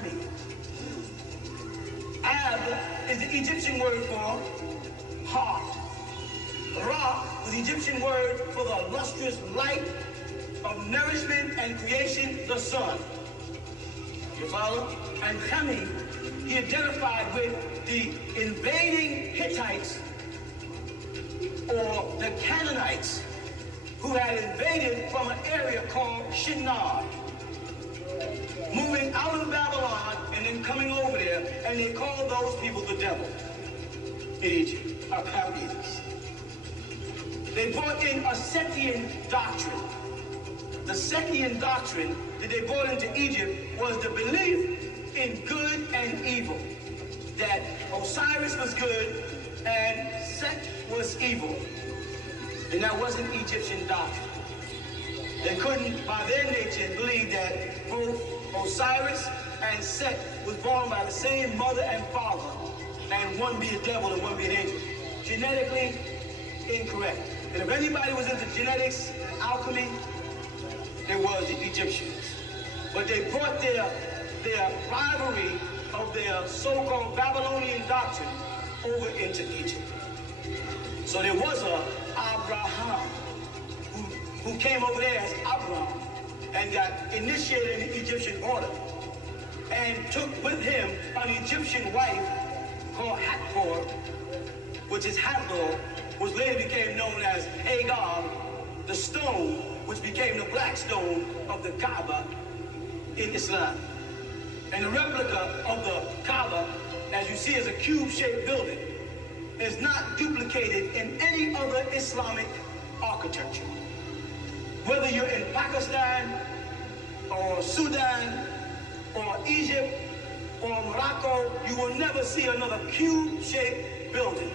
Hemi. Ab is the Egyptian word for heart. Ra was the Egyptian word for the lustrous light of nourishment and creation, the sun. You follow? And Hemi, he identified with the invading Hittites or the Canaanites who had invaded from an area called Shinar, moving out of Babylon and then coming over there, and they called those people the devil in Egypt, Chaldeans. They brought in a Sethian doctrine. The Sethian doctrine that they brought into Egypt was the belief in good and evil, that Osiris was good and Set was evil. And that wasn't Egyptian doctrine. They couldn't, by their nature, believe that both Osiris and Set was born by the same mother and father, and one be a devil and one be an angel. Genetically incorrect. And if anybody was into genetics and alchemy, it was the Egyptians. But they brought their rivalry of their so-called Babylonian doctrine over into Egypt. So there was a Abraham who came over there as Abraham and got initiated in the Egyptian order and took with him an Egyptian wife called Hathor, which is Hathor, which later became known as Hagar, the stone which became the black stone of the Kaaba in Islam. And the replica of the Kaaba, as you see, is a cube-shaped building, is not duplicated in any other Islamic architecture. Whether you're in Pakistan or Sudan or Egypt or Morocco, you will never see another cube-shaped building.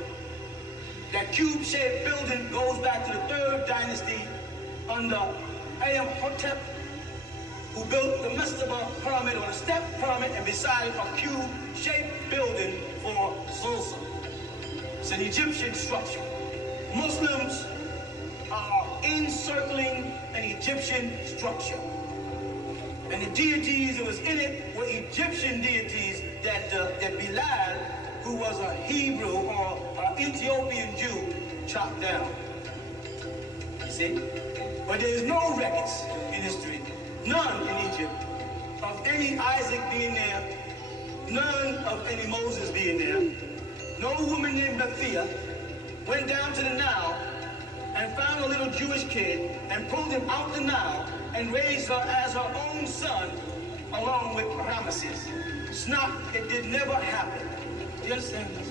That cube-shaped building goes back to the 3rd dynasty under Amenhotep, who built the Mastaba pyramid or the step pyramid, and beside it a cube-shaped building for Zulsa. It's an Egyptian structure. Muslims are encircling an Egyptian structure. And the deities that was in it were Egyptian deities that Bilal, who was a Hebrew or an Ethiopian Jew, chopped down. You see? But there is no records in history, none in Egypt, of any Isaac being there, none of any Moses being there. No woman named Bethia went down to the Nile and found a little Jewish kid and pulled him out the Nile and raised her as her own son along with Ramesses. Snot, it did never happen. Do you understand this?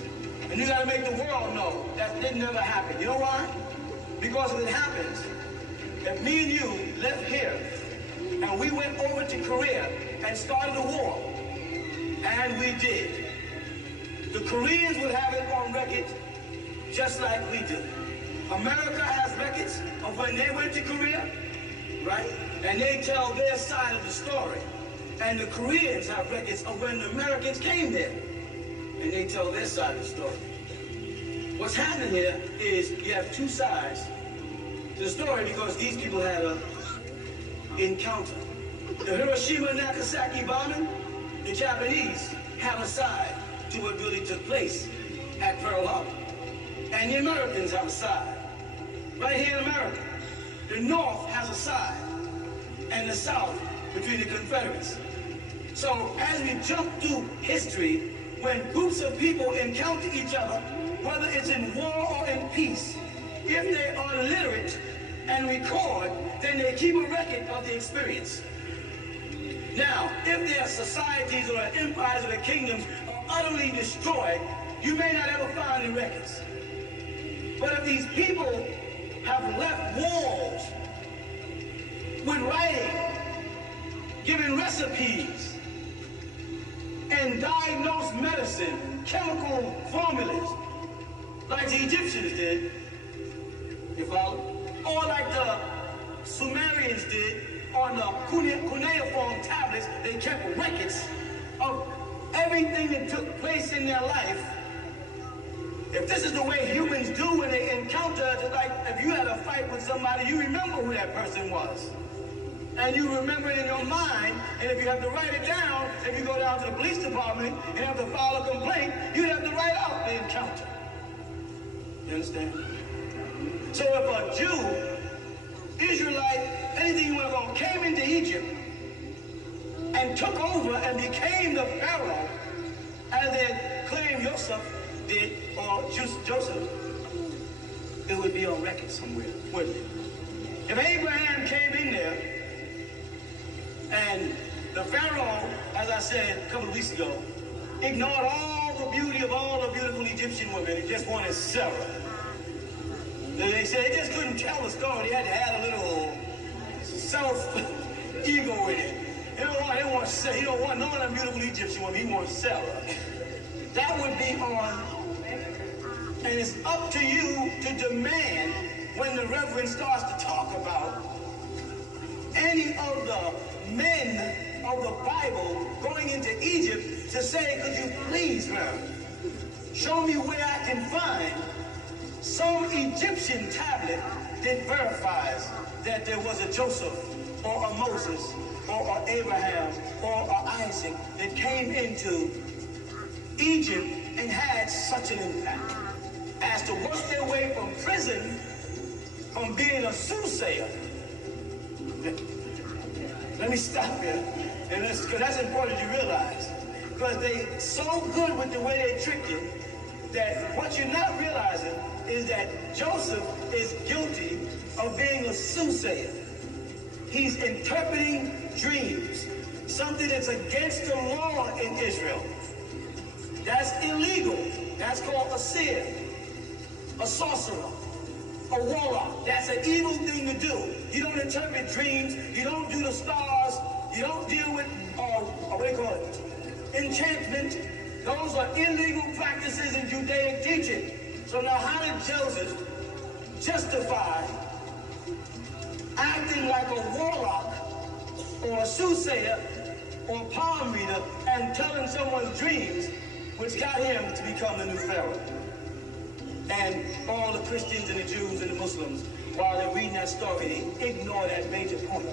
And you gotta make the world know that did never happen. You know why? Because if it happens, if me and you left here and we went over to Korea and started a war, and we did, the Koreans would have it on record just like we do. America has records of when they went to Korea, right? And they tell their side of the story. And the Koreans have records of when the Americans came there, and they tell their side of the story. What's happening here is you have two sides to the story because these people had an encounter. The Hiroshima and Nagasaki bombing, the Japanese have a side to what really took place at Pearl Harbor. And the Americans have a side. Right here in America, the North has a side, and the South between the Confederates. So as we jump through history, when groups of people encounter each other, whether it's in war or in peace, if they are literate and record, then they keep a record of the experience. Now, if their societies or their empires or their kingdoms are utterly destroyed, you may not ever find the records. But if these people have left walls with writing, giving recipes, and diagnosed medicine, chemical formulas, like the Egyptians did, you follow? Or like the Sumerians did on the cuneiform tablets, they kept records of everything that took place in their life. If this is the way humans do when they encounter, like if you had a fight with somebody, you remember who that person was. And you remember it in your mind, And if you have to write it down, if you go down to the police department and have to file a complaint, you'd have to write out the encounter. You understand? So if a Jew, Israelite, anything you want to call, came into Egypt and took over and became the Pharaoh, as they claim Joseph did, or Joseph, it would be on record somewhere, wouldn't it? If Abraham came in there and the Pharaoh, as I said a couple of weeks ago, ignored all the beauty of all the beautiful Egyptian women and just wanted Sarah. They said they just couldn't tell the story. They had to add a little self-ego in it. He don't want none of them beautiful Egyptian women. He wants Sarah. That would be on, and it's up to you to demand when the Reverend starts to talk about any of the men of the Bible going into Egypt to say, could you please, Reverend, show me where I can find some Egyptian tablet that verifies that there was a Joseph or a Moses or an Abraham or an Isaac that came into Egypt and had such an impact as to work their way from prison, from being a soothsayer. Let me stop here, because that's important to realize. Because they so good with the way they trick you that what you're not realizing is that Joseph is guilty of being a soothsayer. He's interpreting dreams, something that's against the law in Israel. That's illegal. That's called a seer, a sorcerer, a warlock. That's an evil thing to do. You don't interpret dreams. You don't do the stars. You don't deal with, what do you call it, enchantment. Those are illegal practices in Judaic teaching. So now how did Joseph justify acting like a warlock or a soothsayer or a palm reader and telling someone's dreams, which got him to become the new Pharaoh? And all the Christians and the Jews and the Muslims, while they're reading that story, they ignore that major point,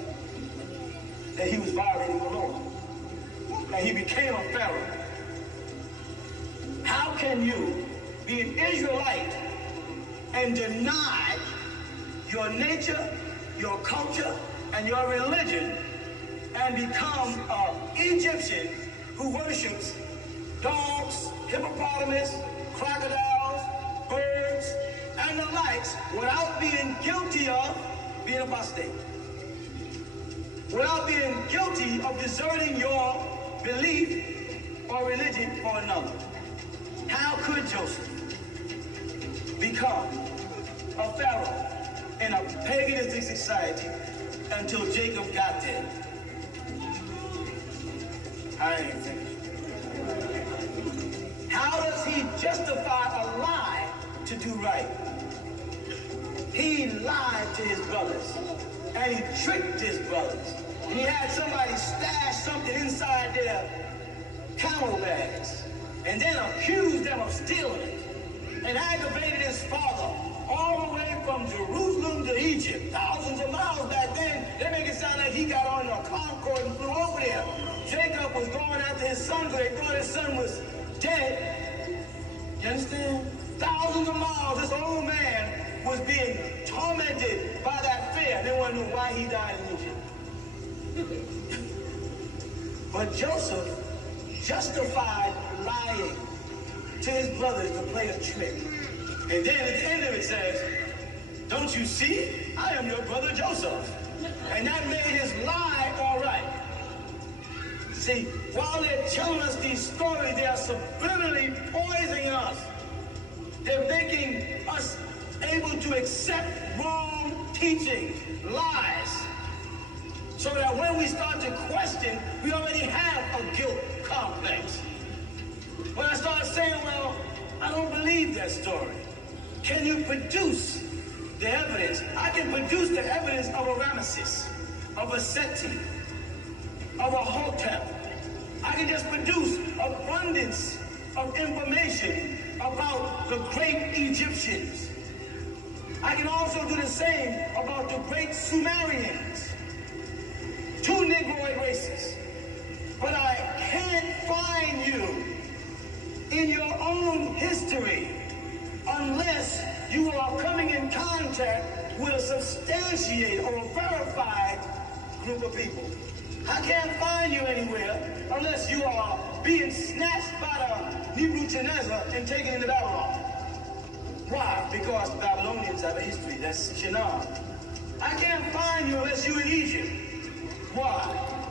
that he was violating the law, and he became a Pharaoh. How can you be an Israelite and deny your nature, your culture, and your religion, and become an Egyptian who worships dogs, hippopotamus, crocodiles, birds, and the likes, without being guilty of being apostate, without being guilty of deserting your belief or religion for another? How could Joseph become a Pharaoh in a paganistic society until Jacob got there? I ain't finished. How does he justify a lie to do right? He lied to his brothers, and he tricked his brothers. And he had somebody stash something inside their camel bags, and then accused them of stealing it, and aggravated his father all the way from Jerusalem to Egypt, thousands of miles back then. They make it sound like he got on a Concorde and flew over there. Jacob was going after his son because they thought his son was dead. You understand? Thousands of miles, this old man was being tormented by that fear. They want to know why he died in Egypt. But Joseph justified lying to his brothers to play a trick. And then at the end of it says, don't you see? I am your brother Joseph. And that made his lie all right. See, while they're telling us these stories, they are subliminally poisoning us. They're making us able to accept wrong teaching, lies, so that when we start to question, we already have a guilt complex. When I start saying, well, I don't believe that story, can you produce the evidence? I can produce the evidence of a Ramesses, of a Seti, of a Hotep. I can just produce abundance of information about the great Egyptians. I can also do the same about the great Sumerians, two Negroid races contact with a substantiated or verified group of people. I can't find you anywhere unless you are being snatched by the Nebuchadnezzar and taken into Babylon. Why? Because the Babylonians have a history. That's Shinar. I can't find you unless you're in Egypt. Why?